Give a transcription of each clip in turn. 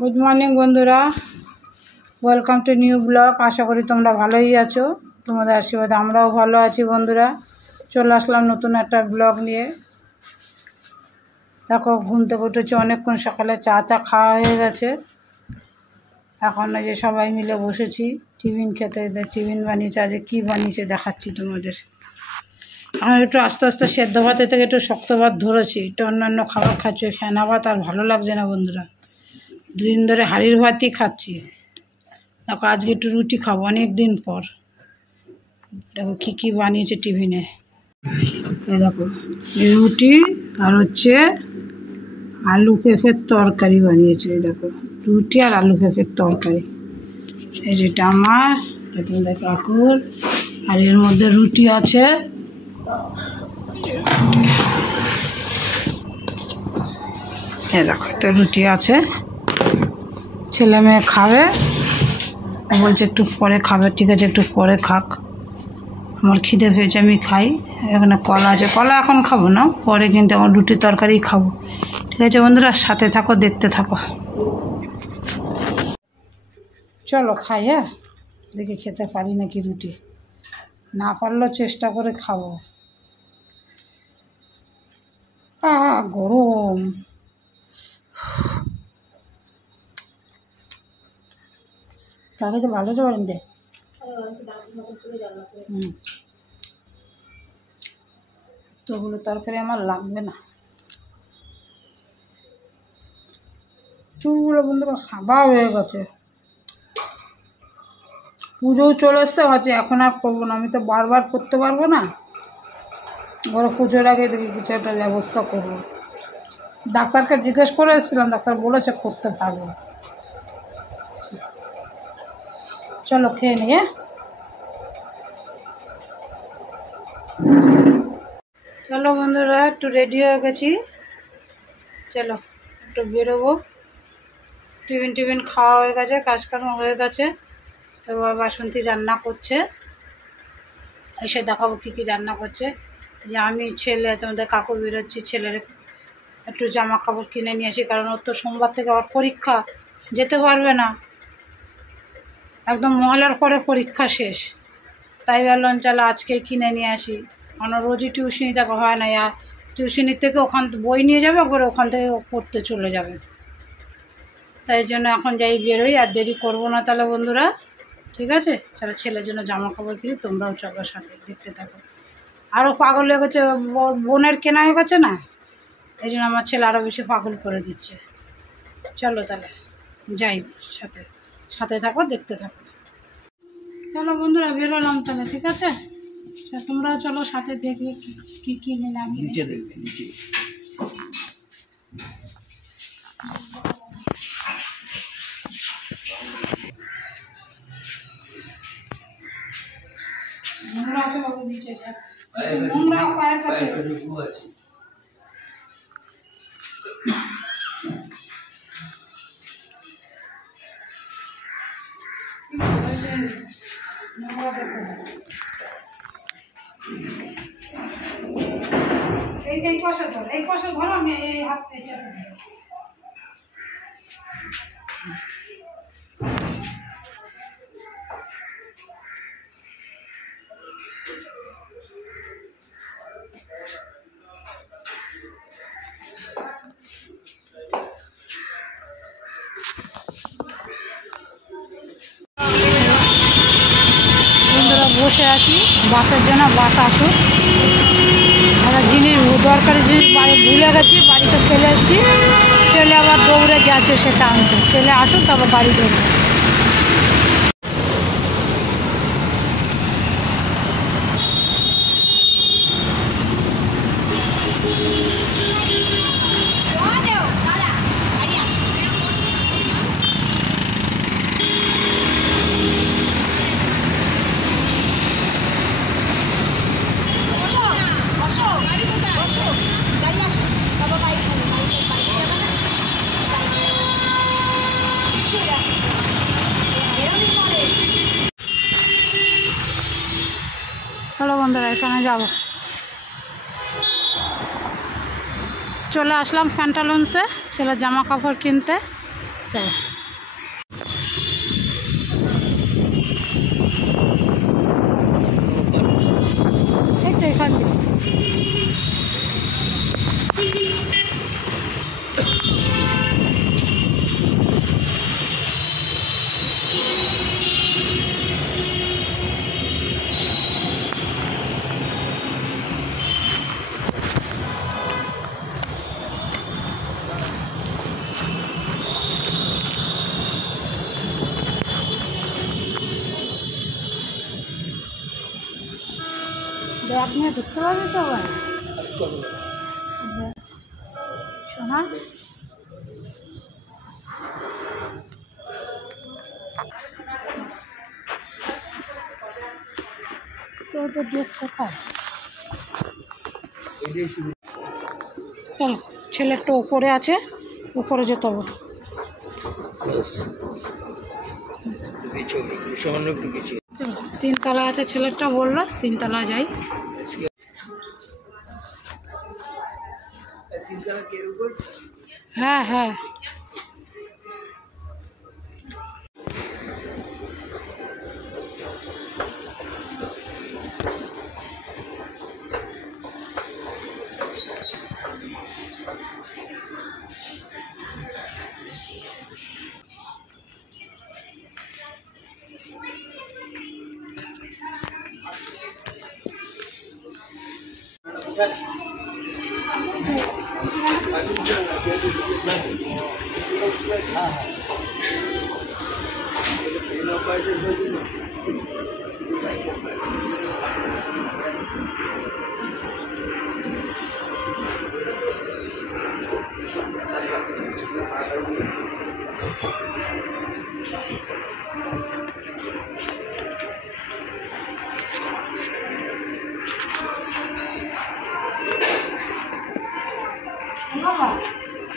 Good morning বন্ধুরা, welcome to new blog. আশা করি তোমরা ভালোই আছো। তোমাদের আশীর্বাদে আমরাও ভালো আছি। বন্ধুরা, চলে আসলাম নতুন একটা ব্লগ নিয়ে। দেখো, ঘুম থেকে উঠেছি অনেকক্ষণ, সকালে চা খাওয়া হয়ে গেছে। এখন যে সবাই মিলে বসেছি টিফিন খেতে। টিফিন বানিয়েছে, আজ কী বানিয়েছে দেখাচ্ছি তোমাদের। এখন একটু আস্তে আস্তে সেদ্ধ ভাতের থেকে একটু শক্ত ভাত ধরেছি, একটু অন্যান্য খাবার খাচ্ছি। ফেনা ভাত আর ভালো লাগছে না বন্ধুরা, দুদিন ধরে হাঁড়ির ভাতই খাচ্ছি। দেখো, আজকে একটু রুটি খাবো অনেক দিন পর। দেখো কী কী বানিয়েছে টিফিনে। এই দেখো, রুটি আর হচ্ছে আলু পেঁপের তরকারি বানিয়েছে। এই দেখো, রুটি আর আলু পেঁপের তরকারি। এই যেটা আমার, এটা তোমাদের কাকুর। আর এর মধ্যে রুটি আছে। এই দেখো, তো রুটি আছে। ছেলে মেয়ে খাবে, বলছে একটু পরে খাবে। ঠিক আছে, একটু পরে খাক, আমার খিদে পেয়েছে, আমি খাই। এখানে কলা আছে, কলা এখন খাবো না, পরে কিন্তু আমার রুটি তরকারি খাবো। ঠিক আছে বন্ধুরা, সাথে থাকো, দেখতে থাকো। চলো খাই। হ্যাঁ, দেখি খেতে পারি নাকি রুটি, না পারলেও চেষ্টা করে খাবো। গরম। তাকে তো ভালো তো পারেন দে। তোগুলো তরকারি আমার লাগবে না। চুলগুলো বন্ধুরা সাদা হয়ে গেছে। পুজোও চলে এসছে, ভাবছি এখন আর করবো না। আমি তো বারবার করতে পারবো না। ওরা পুজোর আগে দেখি কিছু একটা ব্যবস্থা করবো। ডাক্তারকে জিজ্ঞেস করে এসেছিলাম, ডাক্তার বলেছে করতে পারবো। চলো খেয়ে নিয়ে। চলো বন্ধুরা, একটু রেডি হয়ে গেছি। চলো একটু বেরোবো। টিফিন খাওয়া হয়ে গেছে, কাজকর্ম হয়ে গেছে। এবার বাসন্তী রান্না করছে, এসে দেখাবো কী কী রান্না করছে। যে আমি ছেলে তোমাদের কাকু বেরোচ্ছি, ছেলের একটু জামা কাপড় কিনে নিয়ে আসি, কারণ ওর তো সোমবার থেকে আবার পরীক্ষা, যেতে পারবে না। একদম মহলার পরে পরীক্ষা শেষ, তাই ভাবলাম চলো আজকেই কিনে নিয়ে আসি। কারণ রোজই টিউশনি দেখা হয় না, আর টিউশনির থেকে ওখান বই নিয়ে যাবে, একবারে ওখান থেকে পড়তে চলে যাবে। তাই জন্য এখন যাই, বেরোই, আর দেরি করবো না তাহলে বন্ধুরা। ঠিক আছে, চলো ছেলের জন্য জামা কাপড় কিনি, তোমরাও চলো সাথে, দেখতে থাকো। আরও পাগল হয়ে গেছে, বোনের কেনা হয়ে গেছে না, এই জন্য আমার ছেলে আরও বেশি পাগল করে দিচ্ছে। চলো তাহলে যাই, সাথে সাথে থাকো, দেখতে থাকো। চলো বন্ধুরা, বেরোলাম তাহলে। ঠিক আছে, তোমরাও চলো সাথে, দেখবে কী কী নিলাম। নিচে দেখবে, নিচে নোংরা আছে বাবু, নিচে নোংরা পায়ের কাছে। এই পাশে ধর, এই পাশে ধরো, আমি এই হাত এটা। বন্ধুরা বসে আছি বাসের জন্য, বাস আসুক। একটা জিনিস, দরকারি জিনিস বাড়ি ভুলে গেছি, বাড়িতে ফেলে এসেছি। ছেলে আবার দৌড়ে গেছে সেটা আনতে। ছেলে আসুক, তারপর বাড়ি দৌড়ে। চলো বন্ধুরা, এখানে যাবো। চলে আসলাম প্যান্টালুন্সে ছেলের জামা কাপড় কিনতে। এই তো এখান থেকে ব্যাগ নিয়ে ঢুকতে পারবি তো আবার শোনা তো ওদের ড্রেস কোথায়? চলো, ছেলেরটা উপরে আছে, উপরে যেতে হবে। চলো, 3 তলা আছে, ছেলেরটা বললো 3 তলা যাই। হ্যাঁ হ্যাঁ,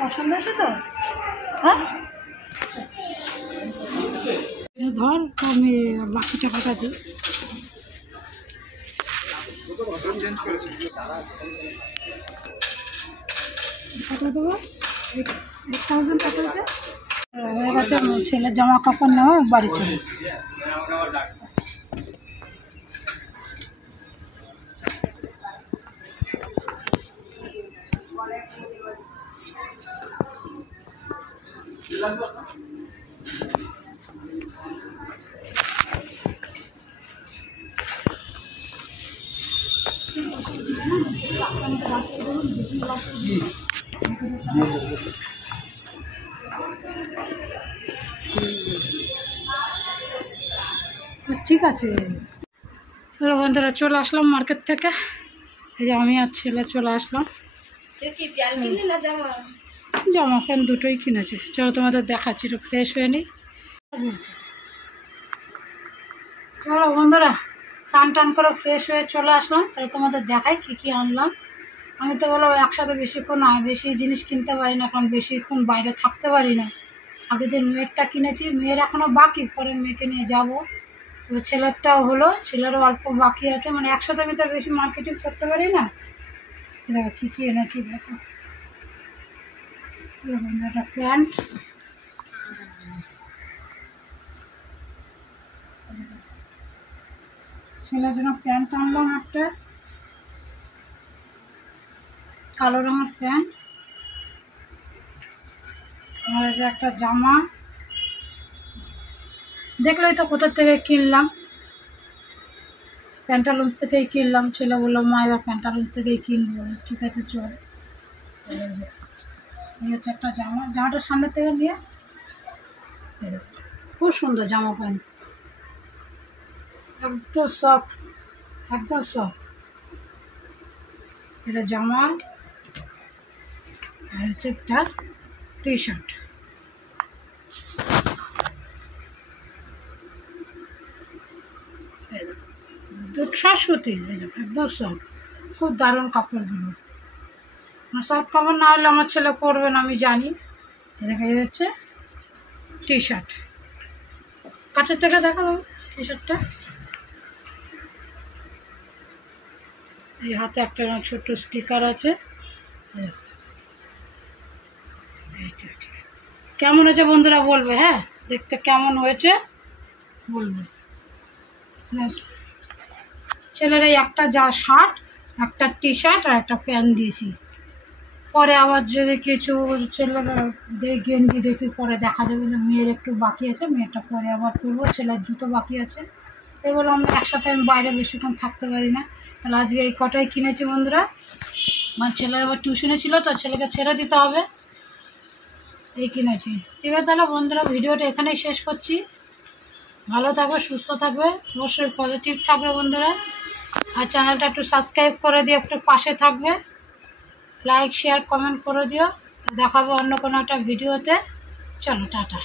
পছন্দ আছে তো? হ্যাঁ, ধর আমি বাকি টাকাটা দিই। কত দেবো? 8,000 টাকা হয়েছে। হয়ে গেছে, ছেলের জামা কাপড় নেওয়া বাড়ি চলে। ঠিক আছে। হ্যালো বন্ধুরা, চলে আসলাম মার্কেট থেকে। এই যে আমি আর ছেলে চলে আসলাম। জামা প্যান্ট দুটোই কিনেছে। চলো তোমাদের দেখাচ্ছি, একটু ফ্রেশ হয়ে নিই। চলো বন্ধুরা, স্নান টান করে ফ্রেশ হয়ে চলে আসলাম। তাহলে তোমাদের দেখাই কী কী আনলাম। আমি তো বলো একসাথে বেশিক্ষণ বেশি জিনিস কিনতে পারি না, কারণ বেশিক্ষণ বাইরে থাকতে পারি না। আগের দিন মেয়েরটা কিনেছি, মেয়ের এখনও বাকি, পরে মেয়েকে নিয়ে যাব। তো ছেলেরটাও হলো, ছেলেরও অল্প বাকি আছে। মানে একসাথে আমি তো বেশি মার্কেটিং করতে পারি না। দেখো কী কী এনেছি, দেখো একটা প্যান্ট, ছেলের জন্য প্যান্ট আনলাম একটা কালো রঙের প্যান্ট, আর হচ্ছে একটা জামা। দেখলেই তো কোথা থেকে কিনলাম, প্যান্টালুন্স থেকেই কিনলাম। ছেলে বললো মা এবার প্যান্টালুন্স থেকেই কিনবো। ঠিক আছে চল। এই হচ্ছে একটা জামা, জামাটার সামনে থেকে নিয়ে, খুব সুন্দর জামা প্যান্ট, একদম সফট, একদম সফট। এটা জামা, আর হচ্ছে একটা টি শার্ট। শাশ্বতী, একদম সফট, খুব দারুণ কাপড়গুলো। সফট কাপড় না হলে আমার ছেলে পরবে না, আমি জানি। দেখা যাচ্ছে টি শার্ট, কাছের থেকে দেখা যাবে টি শার্টটা। এই হাতে একটা ছোট্ট স্টিকার আছে, কেমন হয়েছে বন্ধুরা বলবে, হ্যাঁ দেখতে কেমন হয়েছে বলবে। ছেলের এই একটা যা শার্ট, একটা টি শার্ট আর একটা প্যান্ট দিয়েছি। পরে আবার যদি কিছু ছেলের গেঞ্জি দেখি পরে দেখা যাবে যে মেয়ের একটু বাকি আছে, মেয়েটা পরে আবার করবো। ছেলের জুতো বাকি আছে। এবার একসাথে আমি বাইরে বেশিক্ষণ থাকতে পারি না, তাহলে আজকে এই কটাই কিনেছি বন্ধুরা। আমার ছেলের আবার টিউশনে ছিল তো, ছেলেকে ছেড়ে দিতে হবে, এই কিনেছি। ঠিক আছে তাহলে বন্ধুরা, ভিডিওটা এখানেই শেষ করছি। ভালো থাকবে, সুস্থ থাকবে, অবশ্যই পজিটিভ থাকবে বন্ধুরা। আর চ্যানেলটা একটু সাবস্ক্রাইব করে দিয়ে একটু পাশে থাকবে, লাইক শেয়ার কমেন্ট করে দিও। দেখাবো অন্য কোনো একটা ভিডিওতে। চলো টাটা।